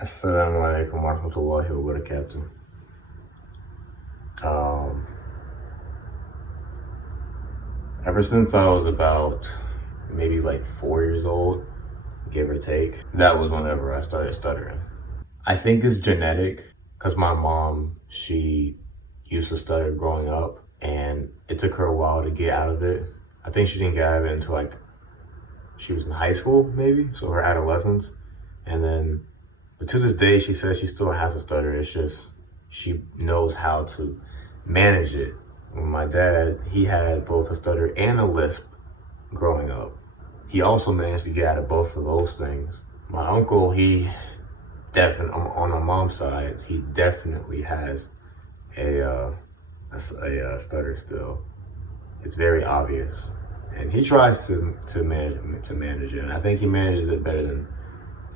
Assalamu alaikum warahmatullahi wabarakatuh. Um, Ever since I was about maybe like 4 years old, give or take, that was whenever I started stuttering. I think it's genetic because my mom, she used to stutter growing up and it took her a while to get out of it. I think she didn't get out of it until like she was in high school, maybe, so her adolescence. And then, but to this day, she says she still has a stutter. It's just she knows how to manage it. When my dad, he had both a stutter and a lisp growing up. He also managed to get out of both of those things. My uncle, he definitely, on my mom's side, he definitely has a stutter still. It's very obvious, and he tries to manage it. And I think he manages it better than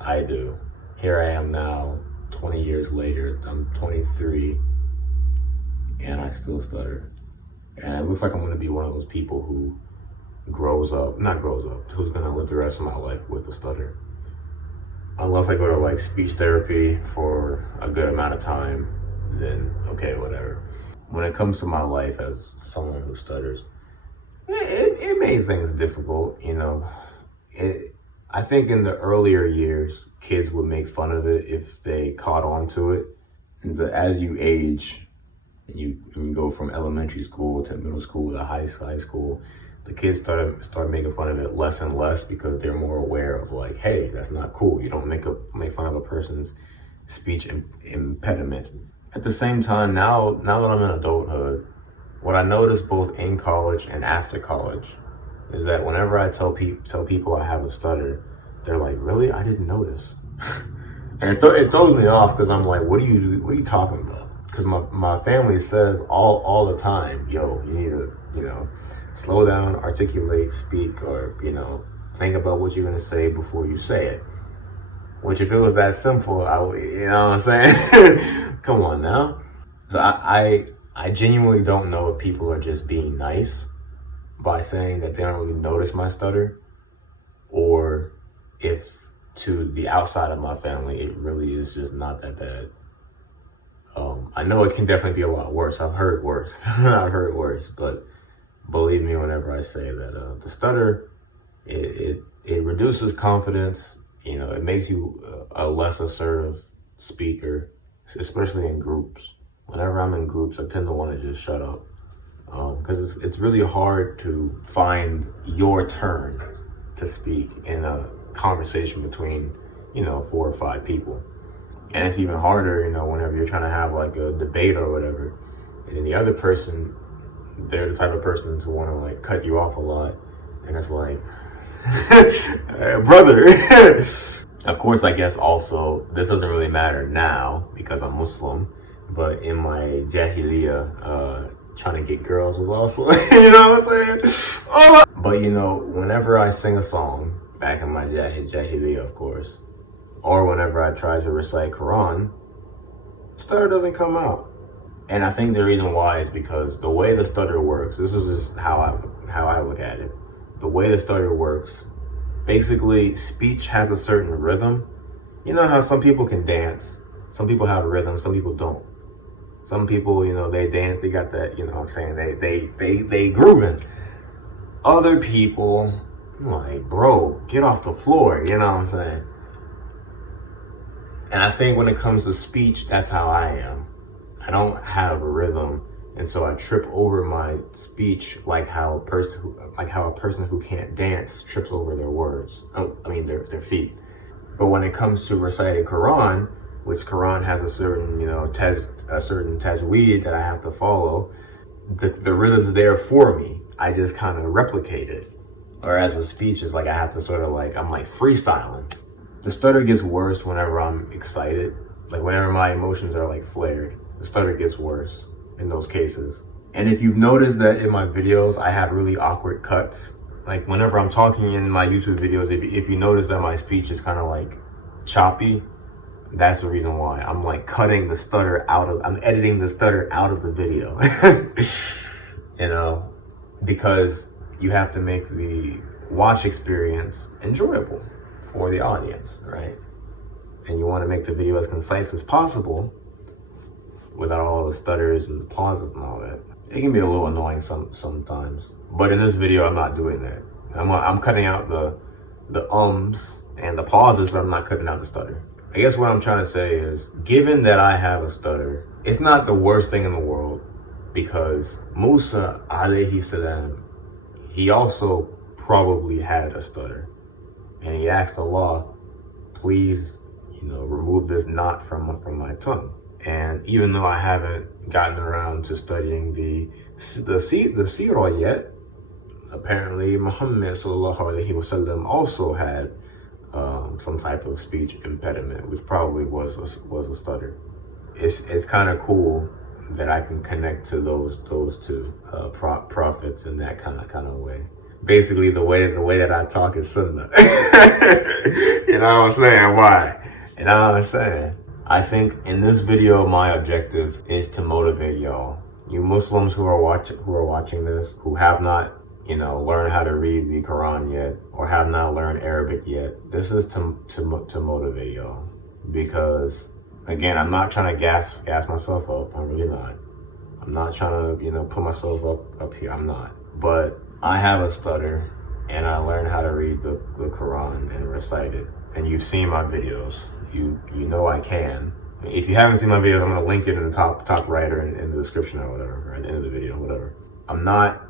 I do. Here I am now, 20 years later. I'm 23, and I still stutter. And it looks like I'm going to be one of those people who who's going to live the rest of my life with a stutter. Unless I go to like speech therapy for a good amount of time, then okay, whatever. When it comes to my life as someone who stutters, it made things difficult, you know. I think in the earlier years, kids would make fun of it if they caught on to it. As you age, you go from elementary school to middle school to high school, the kids start making fun of it less and less because they're more aware of like, hey, that's not cool. You don't make fun of a person's speech impediment. At the same time, now that I'm in adulthood, what I noticed both in college and after college is that whenever I tell people I have a stutter, they're like, really? I didn't notice. And it throws me off because I'm like, what are you talking about? Because my family says all the time, yo, you need to, slow down, articulate, speak, or, think about what you're going to say before you say it. Which if it was that simple, you know what I'm saying? Come on now. So I genuinely don't know if people are just being nice by saying that they don't really notice my stutter, or if to the outside of my family, it really is just not that bad. I know it can definitely be a lot worse. I've heard worse. I've heard worse, but believe me whenever I say that the stutter, it reduces confidence. It makes you a less assertive speaker, especially in groups. Whenever I'm in groups, I tend to want to just shut up because it's really hard to find your turn to speak in a conversation between, 4 or 5 people. And it's even harder, whenever you're trying to have like a debate or whatever. And then the other person, they're the type of person to want to like cut you off a lot. And it's like, brother. Of course, I guess also, this doesn't really matter now because I'm Muslim. But in my jahiliyyah, trying to get girls was also, you know what I'm saying? Oh. But whenever I sing a song, back in my jahiliyyah, of course, or whenever I try to recite Quran, stutter doesn't come out. And I think the reason why is because the way the stutter works, this is just how I look at it. The way the stutter works, basically speech has a certain rhythm. You know how some people can dance, some people have a rhythm, some people don't. Some people, they dance, they got that, what I'm saying, they grooving. Other people, like, bro, get off the floor, you know what I'm saying? And I think when it comes to speech, that's how I am. I don't have a rhythm, and so I trip over my speech like how a person who can't dance trips over their words. Their feet. But when it comes to reciting Quran, which Quran has a certain, a certain tajweed that I have to follow, the rhythm's there for me. I just kind of replicate it. Whereas with speech, it's like I have to sort of like, I'm like freestyling. The stutter gets worse whenever I'm excited. Like whenever my emotions are like flared, the stutter gets worse in those cases. And if you've noticed that in my videos, I have really awkward cuts. Like whenever I'm talking in my YouTube videos, if you notice that my speech is kind of like choppy, that's the reason why. I'm like cutting the stutter I'm editing the stutter out of the video. Because you have to make the watch experience enjoyable for the audience, right? and you want to make the video as concise as possible without all the stutters and the pauses and all that, it can be a little annoying sometimes. But in this video, I'm not doing that. I'm cutting out the ums and the pauses, but I'm not cutting out the stutter. I guess what I'm trying to say is, given that I have a stutter, it's not the worst thing in the world, because Musa alayhi salam, he also probably had a stutter, and he asked Allah, please, remove this knot from my tongue. And even though I haven't gotten around to studying the seerah yet, apparently Muhammad sallallahu alaihi wasallam also had some type of speech impediment, which probably was a stutter. It's kind of cool that I can connect to those two prophets in that kind of way. Basically, the way that I talk is sunnah. You know what I'm saying? Why? You know what I'm saying? I think in this video, my objective is to motivate y'all. You Muslims who are watching this, who have not, learned how to read the Quran yet, or have not learned Arabic yet. This is to motivate y'all. Because, again, I'm not trying to gas myself up. I'm really not. I'm not trying to, put myself up here. I'm not. But I have a stutter, and I learned how to read the Quran and recite it. And you've seen my videos. You know I can. If you haven't seen my videos, I'm going to link it in the top right or in the description or whatever, or at the end of the video, whatever. I'm not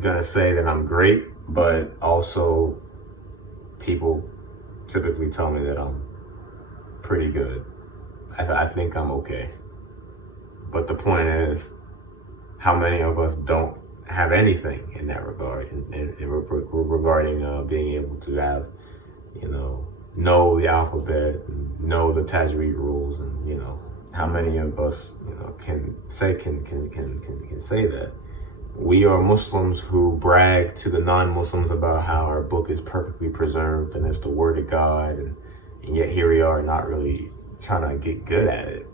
going to say that I'm great, but also people typically tell me that I'm pretty good. I think I'm okay. But the point is, how many of us don't have anything in that regard, regarding being able to have, know the alphabet, and know the tajweed rules, and how many of us can say that. We are Muslims who brag to the non-Muslims about how our book is perfectly preserved and it's the word of God, and yet here we are not really trying to get good at it.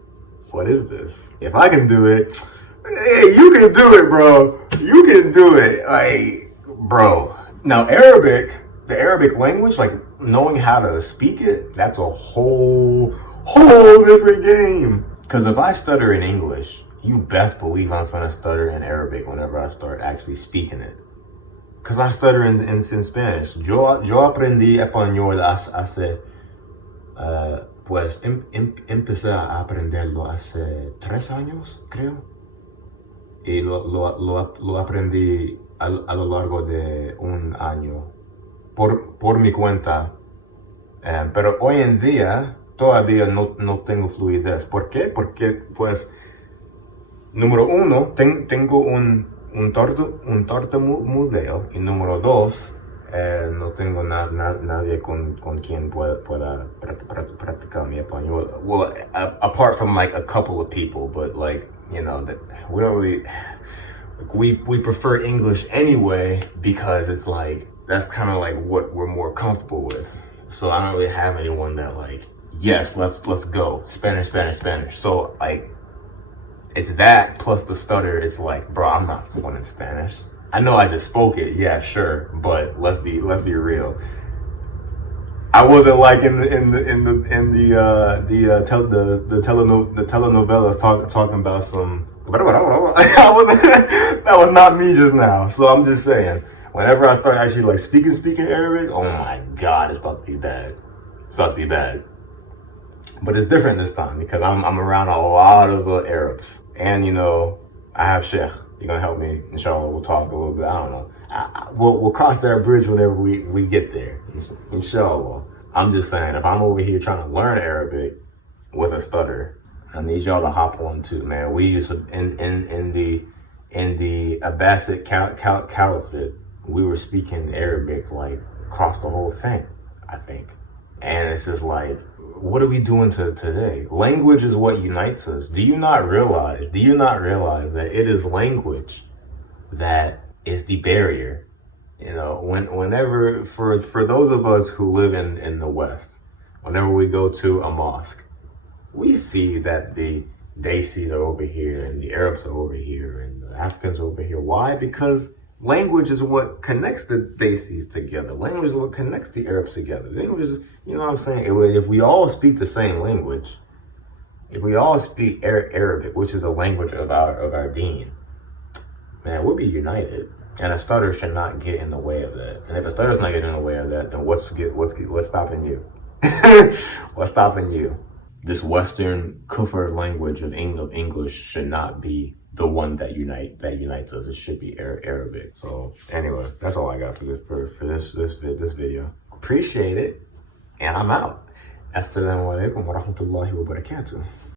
What is this? If I can do it, hey, you can do it, bro. You can do it, like, bro. Now, the Arabic language, like knowing how to speak it, that's a whole different game. Because if I stutter in English, you best believe I'm gonna stutter in Arabic whenever I start actually speaking it. Because I stutter in Spanish. Yo aprendí español hace, empecé a aprenderlo hace 3 años, creo. Y lo aprendí a lo largo de un año por mi cuenta. Pero hoy en día todavía no tengo fluidez. ¿Por qué? Porque, pues, número uno, tengo un tartamudeo. Y número dos, no tengo nadie con quien pueda practicar mi español. Well, apart from like a couple of people, but like, that we don't really, we prefer English anyway, because it's like, that's kind of like what we're more comfortable with. So I don't really have anyone that like, yes, let's go, Spanish. So like, it's that plus the stutter. It's like, bro, I'm not fluent in Spanish. I know I just spoke it, yeah, sure, but let's be real. I wasn't like in the telenovelas talking about some. That was not me just now. So I'm just saying, whenever I start actually like speaking Arabic, oh my God, it's about to be bad. It's about to be bad. But it's different this time because I'm around a lot of Arabs, and I have Sheikh. You're gonna help me, inshallah. We'll talk a little bit. I don't know. We'll cross that bridge whenever we get there, inshallah. I'm just saying, if I'm over here trying to learn Arabic with a stutter, I need y'all to hop on too, man. We used to in the Abbasid Caliphate, we were speaking Arabic like across the whole thing, I think. And it's just like, what are we doing today? Language is what unites us. Do you not realize that it is language that is the barrier? Whenever, for those of us who live in the West, whenever we go to a mosque, we see that the Desis are over here and the Arabs are over here and the Africans are over here. Why? Because Language is what connects the Desis together. Language is what connects the Arabs together. Language is, you know what I'm saying? If we all speak the same language, if we all speak Arabic, which is the language of our deen, man, we'll be united. And a stutter should not get in the way of that. And if a stutter's not getting in the way of that, then what's stopping you? What's stopping you? This Western kufr language of English should not be the one that unites us. It should be Arabic. So anyway, that's all I got for this video. Appreciate it, and I'm out. Assalamu alaikum wa rahmatullahi wa barakatuh.